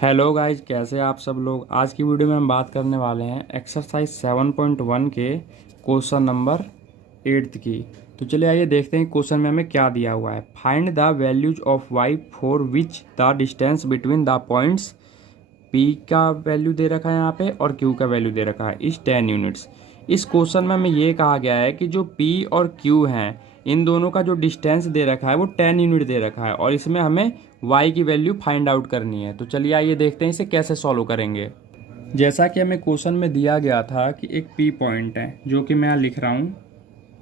Hello guys, कैसे आप सब लोग। आज की वीडियो में हम बात करने वाले हैं एक्सरसाइज 7.1 के क्वेश्चन नंबर 8 की। तो चलिए आइए देखते हैं क्वेश्चन में हमें क्या दिया हुआ है। Find the values of Y for which the distance between the points. P का वैल्यू दे रखा है यहाँ पे और क्यू का वैल्यू दे रखा है इस 10 यूनिट्स। इस क्वेश्चन में हमें ये कहा गया है कि जो पी और क्यू हैं इन दोनों का जो डिस्टेंस दे रखा है वो 10 यूनिट दे रखा है और इसमें हमें y की वैल्यू फाइंड आउट करनी है। तो चलिए आइए देखते हैं इसे कैसे सॉल्व करेंगे। जैसा कि हमें क्वेश्चन में दिया गया था कि एक पी पॉइंट है जो कि मैं यहाँ लिख रहा हूँ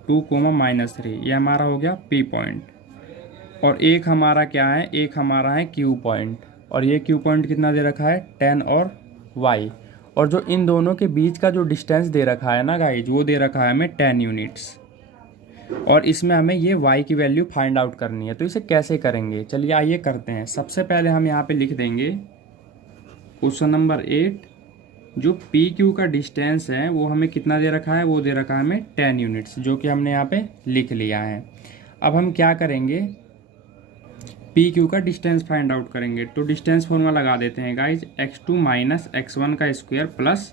2, -3, ये हमारा हो गया पी पॉइंट। और एक हमारा क्या है, एक हमारा है क्यू पॉइंट। और ये क्यू पॉइंट कितना दे रखा है 10 और वाई। और जो इन दोनों के बीच का जो डिस्टेंस दे रखा है ना गाइज, वो दे रखा है हमें 10 यूनिट्स। और इसमें हमें ये y की वैल्यू फाइंड आउट करनी है। तो इसे कैसे करेंगे, चलिए आइए करते हैं। सबसे पहले हम यहाँ पे लिख देंगे क्वेश्चन नंबर 8, जो पी क्यू का डिस्टेंस है वो हमें कितना दे रखा है, वो दे रखा है हमें 10 यूनिट्स, जो कि हमने यहाँ पे लिख लिया है। अब हम क्या करेंगे, पी क्यू का डिस्टेंस फाइंड आउट करेंगे। तो डिस्टेंस फॉर्मूला लगा देते हैं गाइज, x2 - x1 का स्क्वायर प्लस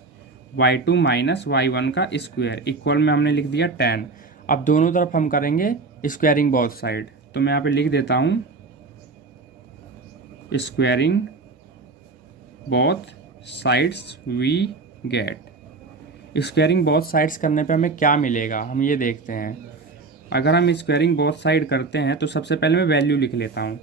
y2 - y1 का स्क्वायर इक्वल में हमने लिख दिया 10। अब दोनों तरफ हम करेंगे स्क्वायरिंग बोथ साइड। तो मैं यहाँ पे लिख देता हूँ squaring both sides we get. Squaring both sides करने पे हमें क्या मिलेगा, हम ये देखते हैं। अगर हम स्क्वायरिंग बोथ साइड करते हैं तो सबसे पहले मैं वैल्यू लिख लेता हूँ।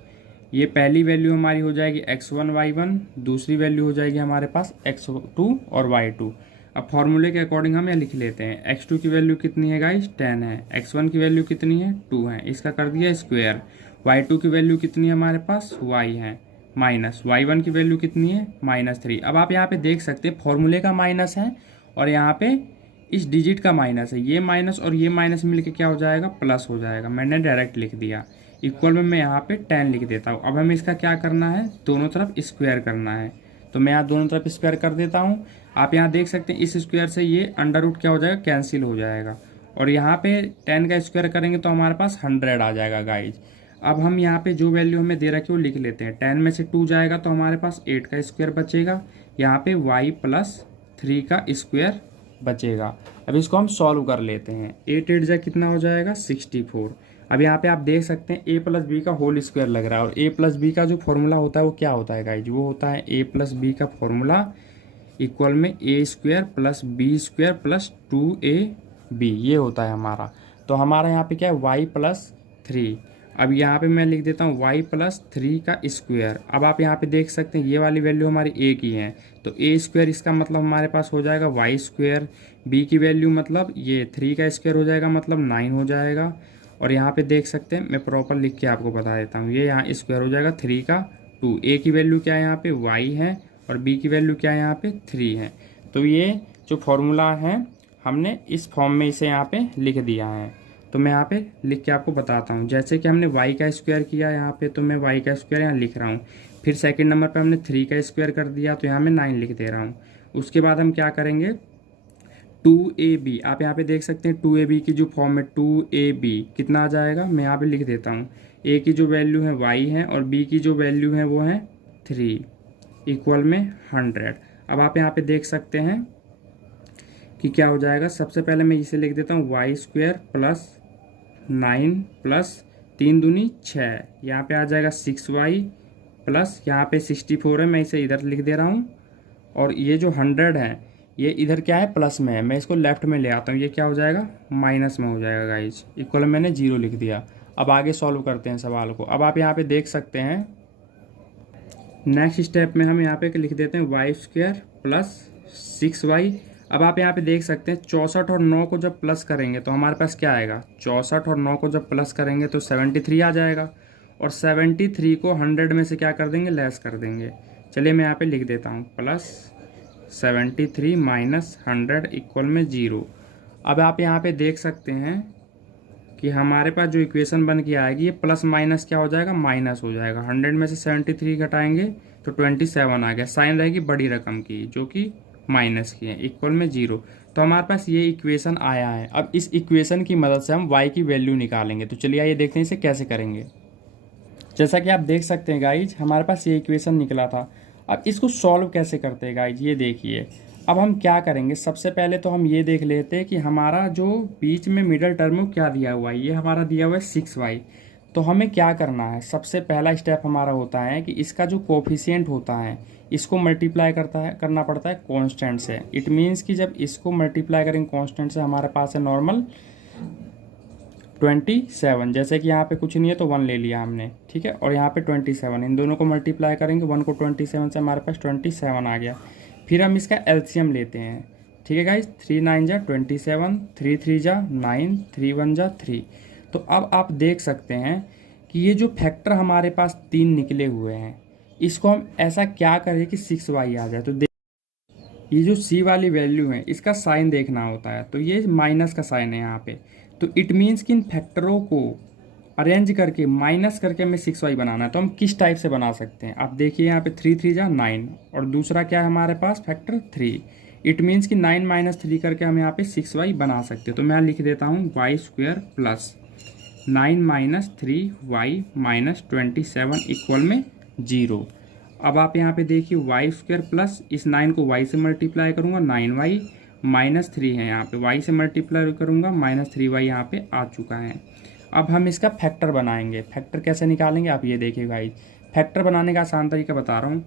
ये पहली वैल्यू हमारी हो जाएगी x1 y1, दूसरी वैल्यू हो जाएगी हमारे पास x2 और y2। अब फॉर्मूले के अकॉर्डिंग हम ये लिख लेते हैं। x2 की वैल्यू कितनी है गाइस 10 है, x1 की वैल्यू कितनी है 2 है, इसका कर दिया स्क्वायर। y2 की वैल्यू कितनी है हमारे पास y है, माइनस y1 की वैल्यू कितनी है -3। अब आप यहाँ पे देख सकते हैं फॉर्मूले का माइनस है और यहाँ पे इस डिजिट का माइनस है। ये माइनस और ये माइनस मिलके क्या हो जाएगा, प्लस हो जाएगा। मैंने डायरेक्ट लिख दिया। इक्वल में मैं यहाँ पे 10 लिख देता हूँ। अब हमें इसका क्या करना है, दोनों तरफ स्क्वायर करना है। तो मैं यहाँ दोनों तरफ स्क्वायर कर देता हूँ। आप यहाँ देख सकते हैं इस स्क्वायर से ये अंडर रूट क्या हो जाएगा, कैंसिल हो जाएगा। और यहाँ पे 10 का स्क्वायर करेंगे तो हमारे पास 100 आ जाएगा गाइज। अब हम यहाँ पे जो वैल्यू हमें दे रखी है वो लिख लेते हैं। 10 में से 2 जाएगा तो हमारे पास 8 का स्क्वायर बचेगा। यहाँ पे y+3 का स्क्वायर बचेगा। अब इसको हम सॉल्व कर लेते हैं। 8 जा कितना हो जाएगा 64। अब यहाँ पे आप देख सकते हैं a+b का होल स्क्वायर लग रहा है। और a+b का जो फॉर्मूला होता है वो क्या होता है गाइज, वो होता है a+b का फॉर्मूला इक्वल में a² + b² + 2ab, ये होता है हमारा। तो हमारा यहाँ पे क्या है y+3। अब यहाँ पे मैं लिख देता हूँ y+3 का स्क्वायर। अब आप यहाँ पे देख सकते हैं ये वाली वैल्यू हमारी a की है तो a², इसका मतलब हमारे पास हो जाएगा y²। b की वैल्यू मतलब ये 3 का स्क्वायर हो जाएगा, मतलब 9 हो जाएगा। और यहाँ पे देख सकते हैं, मैं प्रॉपर लिख के आपको बता देता हूँ। ये यहाँ स्क्वायर हो जाएगा 3 का 2। a की वैल्यू क्या है यहाँ पे y है और b की वैल्यू क्या है यहाँ पे 3 है। तो ये जो फॉर्मूला है हमने इस फॉर्म में इसे यहाँ पे लिख दिया है। तो मैं यहाँ पे लिख के आपको बताता हूँ। जैसे कि हमने y का स्क्वायर किया यहाँ पे, तो मैं y का स्क्वायर यहाँ लिख रहा हूँ। फिर सेकंड नंबर पे हमने 3 का स्क्वायर कर दिया तो यहाँ मैं 9 लिख दे रहा हूँ। उसके बाद हम क्या करेंगे 2ab। आप यहाँ पे देख सकते हैं 2ab की जो फॉर्म है 2ab कितना आ जाएगा, मैं यहाँ पे लिख देता हूँ। a की जो वैल्यू है y है और b की जो वैल्यू है वो है 3 इक्वल में 100। अब आप यहाँ पे देख सकते हैं कि क्या हो जाएगा। सबसे पहले मैं इसे लिख देता हूँ y² + 9 + 3 दूनी 6, यहाँ पे आ जाएगा 6y प्लस यहाँ पे 64 है, मैं इसे इधर लिख दे रहा हूँ। और ये जो 100 है ये इधर क्या है प्लस में है, मैं इसको लेफ्ट में ले आता हूँ, ये क्या हो जाएगा माइनस में हो जाएगा गाइज। इक्वल में मैंने 0 लिख दिया। अब आगे सॉल्व करते हैं सवाल को। अब आप यहाँ पे देख सकते हैं नेक्स्ट स्टेप में हम यहाँ पे लिख देते हैं y² + 6y। अब आप यहाँ पे देख सकते हैं 64 और 9 को जब प्लस करेंगे तो हमारे पास क्या आएगा, 64 और 9 को जब प्लस करेंगे तो 73 आ जाएगा। और 73 को 100 में से क्या कर देंगे, लेस कर देंगे। चलिए मैं यहाँ पे लिख देता हूँ +73 - 100 इक्वल में 0। अब आप यहाँ पे देख सकते हैं कि हमारे पास जो इक्वेशन बन के आएगी ये प्लस माइनस क्या हो जाएगा, माइनस हो जाएगा। 100 में से 73 घटाएंगे तो 27 आ गया। साइन रहेगी बड़ी रकम की जो कि माइनस की है, इक्वल में 0। तो हमारे पास ये इक्वेशन आया है। अब इस इक्वेशन की मदद से हम y की वैल्यू निकालेंगे। तो चलिए आइए देखते हैं इसे कैसे करेंगे। जैसा कि आप देख सकते हैं गाइज, हमारे पास ये इक्वेशन निकला था। अब इसको सॉल्व कैसे करते हैं गाइज, ये देखिए। अब हम क्या करेंगे, सबसे पहले तो हम ये देख लेते हैं कि हमारा जो बीच में मिडल टर्म क्या दिया हुआ है, ये हमारा दिया हुआ है 6y। तो हमें क्या करना है, सबसे पहला स्टेप हमारा होता है कि इसका जो कोफिशिएंट होता है इसको मल्टीप्लाई करना पड़ता है कांस्टेंट से। इट मीन्स कि जब इसको मल्टीप्लाई करेंगे कांस्टेंट से, हमारे पास है नॉर्मल 27। जैसे कि यहाँ पे कुछ नहीं है तो 1 ले लिया हमने, ठीक है, और यहाँ पे 27, इन दोनों को मल्टीप्लाई करेंगे, 1 को 27 से हमारे पास 27 आ गया। फिर हम इसका एलसीएम लेते हैं, ठीक है गाइज। 3 9 जा 27, 3 3 जा 9, 3 1 जा 3। तो अब आप देख सकते हैं कि ये जो फैक्टर हमारे पास 3 निकले हुए हैं, इसको हम ऐसा क्या करें कि 6y आ जाए। तो ये जो c वाली वैल्यू है इसका साइन देखना होता है, तो ये माइनस का साइन है यहाँ पे। तो इट मीन्स कि इन फैक्टरों को अरेंज करके माइनस करके हमें 6y बनाना है। तो हम किस टाइप से बना सकते हैं, आप देखिए यहाँ पे 3 3 जा 9, और दूसरा क्या है हमारे पास फैक्टर 3। इट मीन्स कि 9 माइनस 3 करके हम यहाँ पे 6y बना सकते हैं। तो मैं लिख देता हूँ y² plus 9 minus 3y minus 27 equal में 0। अब आप यहाँ पे देखिए y² प्लस इस 9 को y से मल्टीप्लाई करूँगा, 9y माइनस 3 है यहाँ पे, y से मल्टीप्लाई करूँगा -3y यहाँ पे आ चुका है। अब हम इसका फैक्टर बनाएंगे। फैक्टर कैसे निकालेंगे आप ये देखिए भाई, फैक्टर बनाने का आसान तरीका बता रहा हूँ।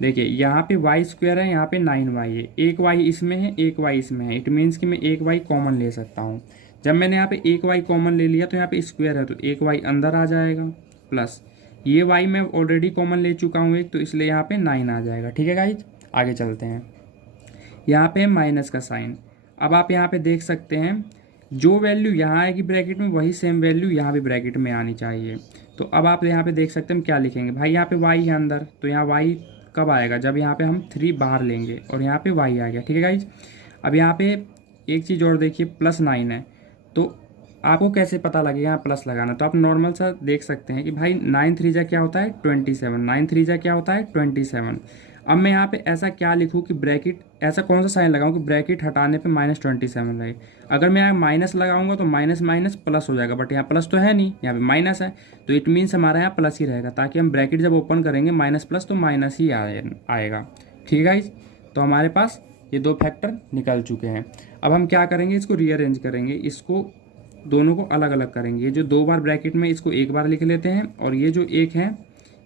देखिए यहाँ पे y² है, यहाँ पे 9y है, एक y इसमें है, एक y इसमें है। इट मीन्स कि मैं एक y कॉमन ले सकता हूँ। जब मैंने यहाँ पे एक y कॉमन ले लिया तो यहाँ पे स्क्वायर है तो एक y अंदर आ जाएगा, प्लस ये y मैं ऑलरेडी कॉमन ले चुका हूँ एक, तो इसलिए यहाँ पे 9 आ जाएगा। ठीक है गाइज, आगे चलते हैं। यहाँ पे माइनस का साइन। अब आप यहाँ पे देख सकते हैं जो वैल्यू यहाँ आएगी ब्रैकेट में वही सेम वैल्यू यहाँ भी ब्रैकेट में आनी चाहिए। तो अब आप यहाँ पे देख सकते हैं हम क्या लिखेंगे भाई, यहाँ पे y है अंदर, तो यहाँ y कब आएगा, जब यहाँ पे हम 3 बाहर लेंगे, और यहाँ पे y आ गया। ठीक है गाइज, अब यहाँ पे एक चीज़ और देखिए, +9 है, तो आपको कैसे पता लगे यहाँ प्लस लगाना। तो आप नॉर्मल सा देख सकते हैं कि भाई 9 3 जा क्या होता है 27, 9 3 जा क्या होता है 27। अब मैं यहाँ पे ऐसा क्या लिखूँ कि ब्रैकेट, ऐसा कौन सा साइन लगाऊं कि ब्रैकेट हटाने पे -27 लगे। अगर मैं यहाँ माइनस लगाऊंगा तो माइनस माइनस प्लस हो जाएगा, बट यहाँ प्लस तो है नहीं, यहाँ पे माइनस है, तो इट मीन्स हमारा यहाँ प्लस ही रहेगा, ताकि हम ब्रैकेट जब ओपन करेंगे माइनस प्लस तो माइनस ही आएगा। ठीक है गाइज, तो हमारे पास ये 2 फैक्टर निकल चुके हैं। अब हम क्या करेंगे, इसको रीअरेंज करेंगे, इसको दोनों को अलग अलग करेंगे। ये जो 2 बार ब्रैकेट में इसको एक बार लिख लेते हैं, और ये जो 1 है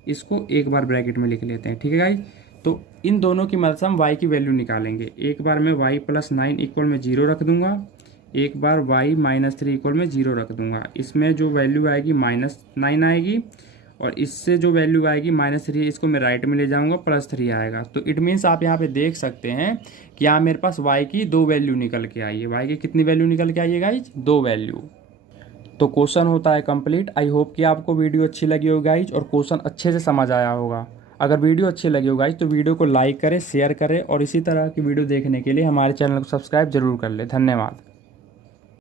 इसको एक बार ब्रैकेट में लिख लेते हैं। ठीक है गाइज, तो इन दोनों की मदद से हम y की वैल्यू निकालेंगे। एक बार मैं y + 9 इक्वल में 0 रख दूंगा, एक बार y -3 इक्वल में 0 रख दूंगा। इसमें जो वैल्यू आएगी -9 आएगी, और इससे जो वैल्यू आएगी -3, इसको मैं राइट में ले जाऊंगा, +3 आएगा। तो इट मीन्स आप यहाँ पे देख सकते हैं कि यहाँ मेरे पास y की 2 वैल्यू निकल के आई है। y की कितनी वैल्यू निकल के आई है गाइज, 2 वैल्यू। तो क्वेश्चन होता है कंप्लीट। आई होप कि आपको वीडियो अच्छी लगी हो गाइज, और क्वेश्चन अच्छे से समझ आया होगा। अगर वीडियो अच्छी लगी हो गाइज तो वीडियो को लाइक करें, शेयर करें, और इसी तरह की वीडियो देखने के लिए हमारे चैनल को सब्सक्राइब जरूर कर लें। धन्यवाद।